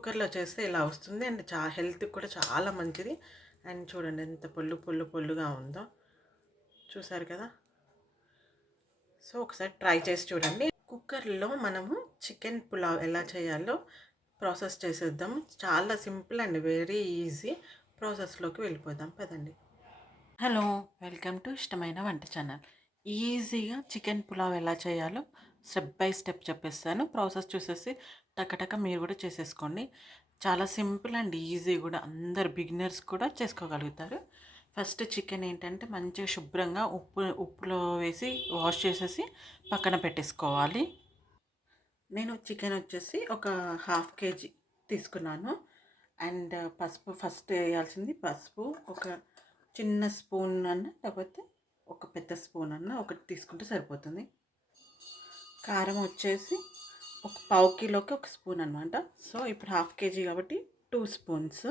కుక్కర్లో చేస్తే ఇలా వస్తుంది అండ్ హెల్త్కి కూడా చాలా మంచిది. అండ్ చూడండి ఎంత పొల్లుగా ఉందో, చూసారు కదా. సో ఒకసారి ట్రై చేసి చూడండి. కుక్కర్లో మనము చికెన్ పులావ్ ఎలా చేయాలో ప్రాసెస్ చేసేద్దాం. చాలా సింపుల్ అండ్ వెరీ ఈజీ. ప్రాసెస్లోకి వెళ్ళిపోదాం పదండి. హలో, వెల్కమ్ టు ఇష్టమైన వంట ఛానల్. ఈజీగా చికెన్ పులావ్ ఎలా చేయాలో స్టెప్ బై స్టెప్ చెప్పేస్తాను. ప్రాసెస్ చూసేసి టకటక మీరు కూడా చేసేసుకోండి. చాలా సింపుల్ అండ్ ఈజీ కూడా, అందరు బిగినర్స్ కూడా చేసుకోగలుగుతారు. ఫస్ట్ చికెన్ ఏంటంటే మంచిగా శుభ్రంగా ఉప్పులో వేసి వాష్ చేసేసి పక్కన పెట్టేసుకోవాలి. నేను చికెన్ వచ్చేసి ఒక 1/2 kg తీసుకున్నాను. అండ్ పసుపు ఫస్ట్ వేయాల్సింది. పసుపు ఒక చిన్న స్పూన్ అన్న లేకపోతే ఒక పెద్ద స్పూన్ అన్న ఒకటి తీసుకుంటే సరిపోతుంది. కారం వచ్చేసి ఒక 1/4 కిలోకి 1 స్పూన్ అనమాట. సో ఇప్పుడు 1/2 kg కాబట్టి 2 స్పూన్స్.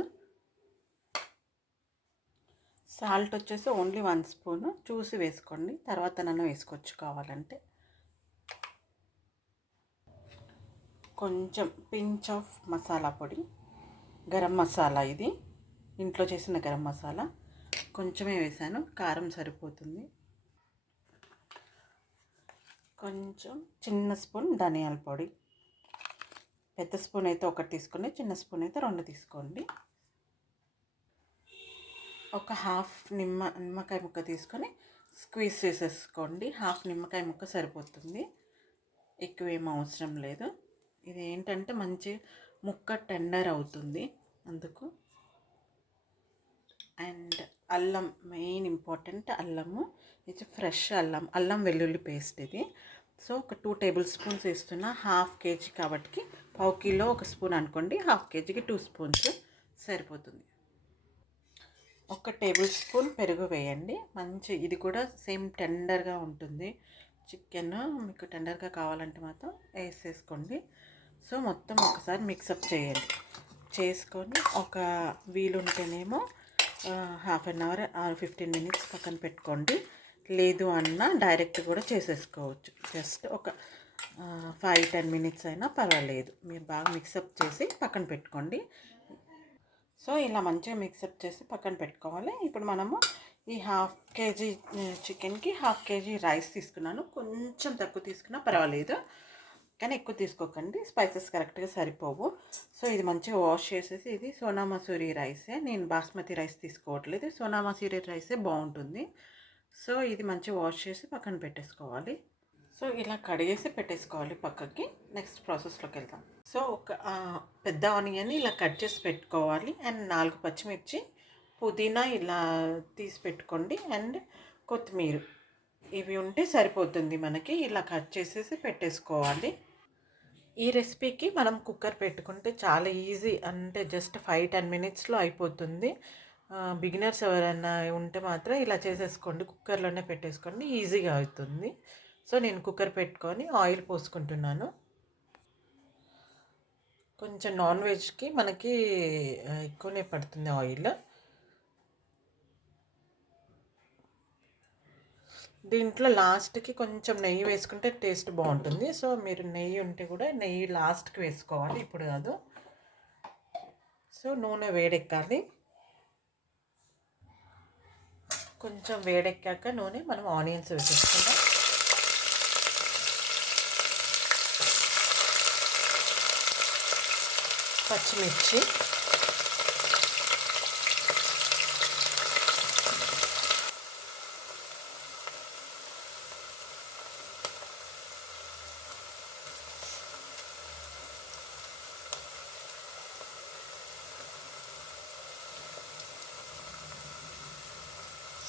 సాల్ట్ వచ్చేసి ఓన్లీ 1 స్పూన్ చూసి వేసుకోండి, తర్వాత నన్ను వేసుకోవచ్చు కావాలంటే. కొంచెం పించ్ ఆఫ్ మసాలా పొడి, గరం మసాలా, ఇది ఇంట్లో చేసిన గరం మసాలా కొంచెమే వేసాను, కారం సరిపోతుంది. కొంచెం చిన్న స్పూన్ ధనియాల పొడి, పెద్ద స్పూన్ అయితే ఒకటి తీసుకోండి, చిన్న స్పూన్ అయితే 2 తీసుకోండి. ఒక నిమ్మకాయ ముక్క తీసుకొని స్క్వీజ్ చేసేసుకోండి. 1/2 నిమ్మకాయ ముక్క సరిపోతుంది, ఎక్కువ ఏం అవసరం లేదు. ఇది ఏంటంటే మంచి ముక్క టెండర్ అవుతుంది అందుకు. అండ్ అల్లం మెయిన్ ఇంపార్టెంట్, అల్లము. ఇది ఫ్రెష్ అల్లం వెల్లుల్లి పేస్ట్ ఇది. సో ఒక 2 టేబుల్ స్పూన్స్ వేస్తున్నా. 1/2 kg కాబట్టి 1/4 కిలో 1 స్పూన్ అనుకోండి, 1/2 kgకి 2 స్పూన్స్ సరిపోతుంది. 1 టేబుల్ స్పూన్ పెరుగు వేయండి. మంచి, ఇది కూడా సేమ్ టెండర్గా ఉంటుంది చికెన్. మీకు టెండర్గా కావాలంటే మాత్రం వేసేసుకోండి. సో మొత్తం ఒకసారి మిక్సప్ చేయండి. చేసుకొని ఒక వీలుంటేనేమో 1/2 అవర్ ఆర్ 15 minutes పక్కన పెట్టుకోండి. లేదు అన్న డైరెక్ట్ కూడా చేసేసుకోవచ్చు. జస్ట్ ఒక 5-10 minutes అయినా పర్వాలేదు. మీరు బాగా మిక్సప్ చేసి పక్కన పెట్టుకోండి. సో ఇలా మంచిగా మిక్సప్ చేసి పక్కన పెట్టుకోవాలి. ఇప్పుడు మనము ఈ 1/2 kg చికెన్కి 1/2 kg రైస్ తీసుకున్నాను. కొంచెం తక్కువ తీసుకున్నా పర్వాలేదు, కానీ ఎక్కువ తీసుకోకండి, స్పైసెస్ కరెక్ట్గా సరిపోవు. సో ఇది మంచిగా వాష్ చేసేసి, ఇది సోనా మసూరి రైసే, నేను బాస్మతి రైస్ తీసుకోవట్లేదు, సోనా మసూరి రైసే బాగుంటుంది. సో ఇది మంచిగా వాష్ చేసి పక్కన పెట్టేసుకోవాలి. సో ఇలా కడిగేసి పెట్టేసుకోవాలి పక్కకి. నెక్స్ట్ ప్రాసెస్లోకి వెళ్దాం. సో ఒక పెద్ద ఆనియన్ ఇలా కట్ చేసి పెట్టుకోవాలి. అండ్ 4 పచ్చిమిర్చి, పుదీనా ఇలా తీసి పెట్టుకోండి. అండ్ కొత్తిమీర, ఇవి ఉంటే సరిపోతుంది మనకి. ఇలా కట్ చేసేసి పెట్టేసుకోవాలి. ఈ రెసిపీకి మనం కుక్కర్ పెట్టుకుంటే చాలా ఈజీ, అంటే జస్ట్ 5-10 minutesలో అయిపోతుంది. బిగినర్స్ ఎవరైనా ఉంటే మాత్రం ఇలా చేసేసుకోండి, కుక్కర్లోనే పెట్టేసుకోండి, ఈజీగా అవుతుంది. సో నేను కుక్కర్ పెట్టుకొని ఆయిల్ పోసుకుంటున్నాను. కొంచెం నాన్ వెజ్కి మనకి ఎక్కువనే పడుతుంది ఆయిల్. దీంట్లో లాస్ట్కి కొంచెం నెయ్యి వేసుకుంటే టేస్ట్ బాగుంటుంది. సో మీరు నెయ్యి ఉంటే కూడా నెయ్యి లాస్ట్కి వేసుకోవాలి, ఇప్పుడు కాదు. సో నూనె వేడెక్కాలి. కొంచెం వేడెక్కాక నూనె మనం ఆనియన్స్ వేసేసుకుందాం. పచ్చిమిర్చి,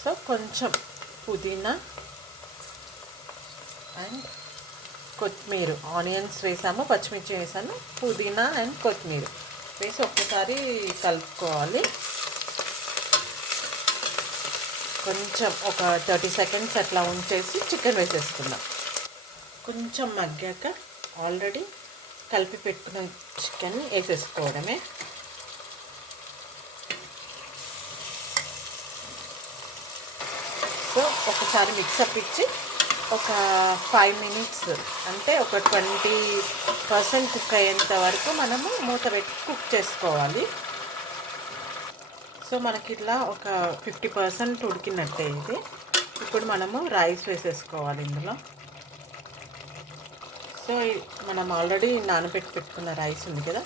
సో కొంచెం పుదీనా అండ్ కొత్తిమీర. ఆనియన్స్ వేసాము, పచ్చిమిర్చి వేసాను, పుదీనా అండ్ కొత్తిమీర వేసి ఒక్కసారి కలుపుకోవాలి. కొంచెం ఒక 30 seconds అట్లా ఉంచేసి చికెన్ వేసేసుకుందాం. కొంచెం మగ్గాక ఆల్రెడీ కలిపి పెట్టుకున్న చికెన్ వేసేసుకోవడమే. సో ఒకసారి మిక్సప్ ఇచ్చి ఒక 5 మినిట్స్ అంటే ఒక 20% కుక్ అయ్యేంత వరకు మనము మూత పెట్టి కుక్ చేసుకోవాలి. సో మనకి ఇట్లా ఒక 50% ఉడికినట్టే ఇది. ఇప్పుడు మనము రైస్ వేసేసుకోవాలి ఇందులో. సో మనం ఆల్రెడీ నానబెట్టి పెట్టుకున్న రైస్ ఉంది కదా,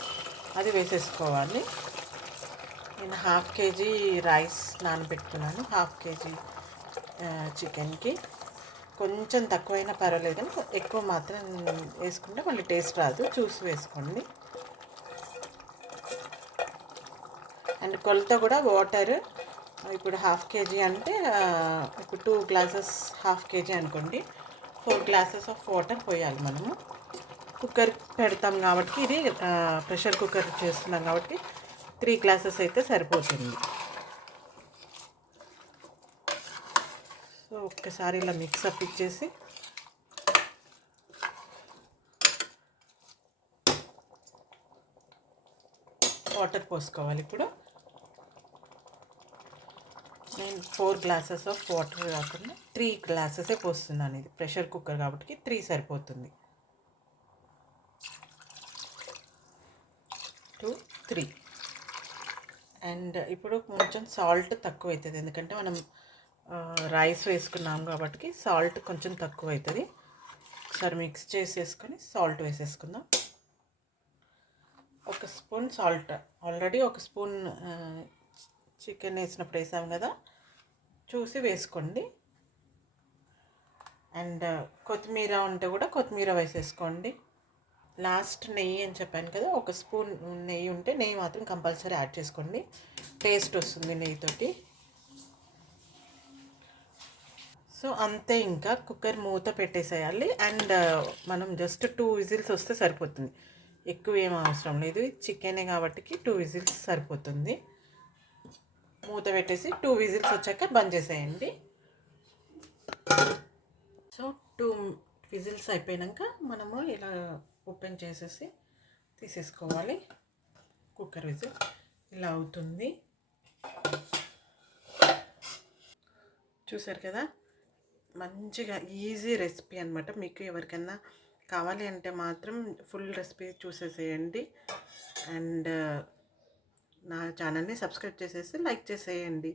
అది వేసేసుకోవాలి. నేను 1/2 కేజీ రైస్ నానబెట్టుకున్నాను, 1/2 కేజీ చికెన్కి. కొంచెం తక్కువైనా పర్వాలేదు, కానీ ఎక్కువ మాత్రం వేసుకుంటే మళ్ళీ టేస్ట్ రాదు, చూసి వేసుకోండి. అండ్ కొలత కూడా వాటర్ ఇప్పుడు 1/2 కేజీ అంటే ఇప్పుడు 2 గ్లాసెస్ 1/2 కేజీ అనుకోండి, 4 గ్లాసెస్ ఆఫ్ వాటర్ పోయాలి మనము. కుక్కర్ పెడతాం కాబట్టి, ఇది ప్రెషర్ కుక్కర్ చేస్తున్నాం కాబట్టి 3 గ్లాసెస్ అయితే సరిపోతుంది. సో ఒక్కసారి ఇలా మిక్సప్ ఇచ్చేసి వాటర్ పోసుకోవాలి. ఇప్పుడు నేను 4 గ్లాసెస్ ఆఫ్ వాటర్ కాకుండా 3 గ్లాసెసే పోస్తున్నాను. ఇది ప్రెషర్ కుక్కర్ కాబట్టి 3 సరిపోతుంది. 2, 3. అండ్ ఇప్పుడు కొంచెం సాల్ట్ తక్కువ అవుతుంది, ఎందుకంటే మనం రైస్ వేసుకున్నాం కాబట్టి సాల్ట్ కొంచెం తక్కువ అవుతుంది. ఒకసారి మిక్స్ చేసేసుకొని సాల్ట్ వేసేసుకుందాం. 1 spoon salt, already 1 spoon chicken వేసినప్పుడు వేసాం కదా, చూసి వేసుకోండి. అండ్ కొత్తిమీర ఉంటే కూడా కొత్తిమీర వేసేసుకోండి. లాస్ట్ నెయ్యి అని చెప్పాను కదా, 1 స్పూన్ నెయ్యి ఉంటే నెయ్యి మాత్రం కంపల్సరీ యాడ్ చేసుకోండి, టేస్ట్ వస్తుంది నెయ్యితోటి. సో అంతే, ఇంకా కుక్కర్ మూత పెట్టేసేయాలి. అండ్ మనం జస్ట్ 2 విజిల్స్ వస్తే సరిపోతుంది, ఎక్కువ ఏం అవసరం లేదు. చికెనే కాబట్టి 2 విజిల్స్ సరిపోతుంది. మూత పెట్టేసి 2 విజిల్స్ వచ్చాక బంద్ చేసేయండి. సో 2 విజిల్స్ అయిపోయాక మనము ఇలా ఓపెన్ చేసేసి తీసేసుకోవాలి. కుక్కర్ విజిల్ ఇలా అవుతుంది. చూసారు కదా, మంచిగా ఈజీ రెసిపీ అనమాట. మీకు ఎవరికైనా కావాలి అంటే మాత్రం ఫుల్ రెసిపీ చూసేసేయండి. అండ్ నా ఛానల్ని సబ్స్క్రైబ్ చేసేసి లైక్ చేసేయండి.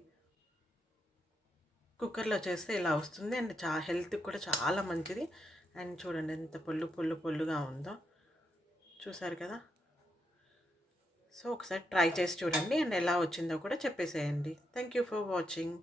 కుక్కర్లో చేస్తే ఇలా వస్తుంది. అండ్ హెల్త్కి కూడా చాలా మంచిది. అండ్ చూడండి ఎంత పొల్లుగా ఉందో, చూసారు కదా. సో ఒకసారి ట్రై చేసి చూడండి, అండ్ ఎలా వచ్చిందో కూడా చెప్పేసేయండి. Thank you for watching.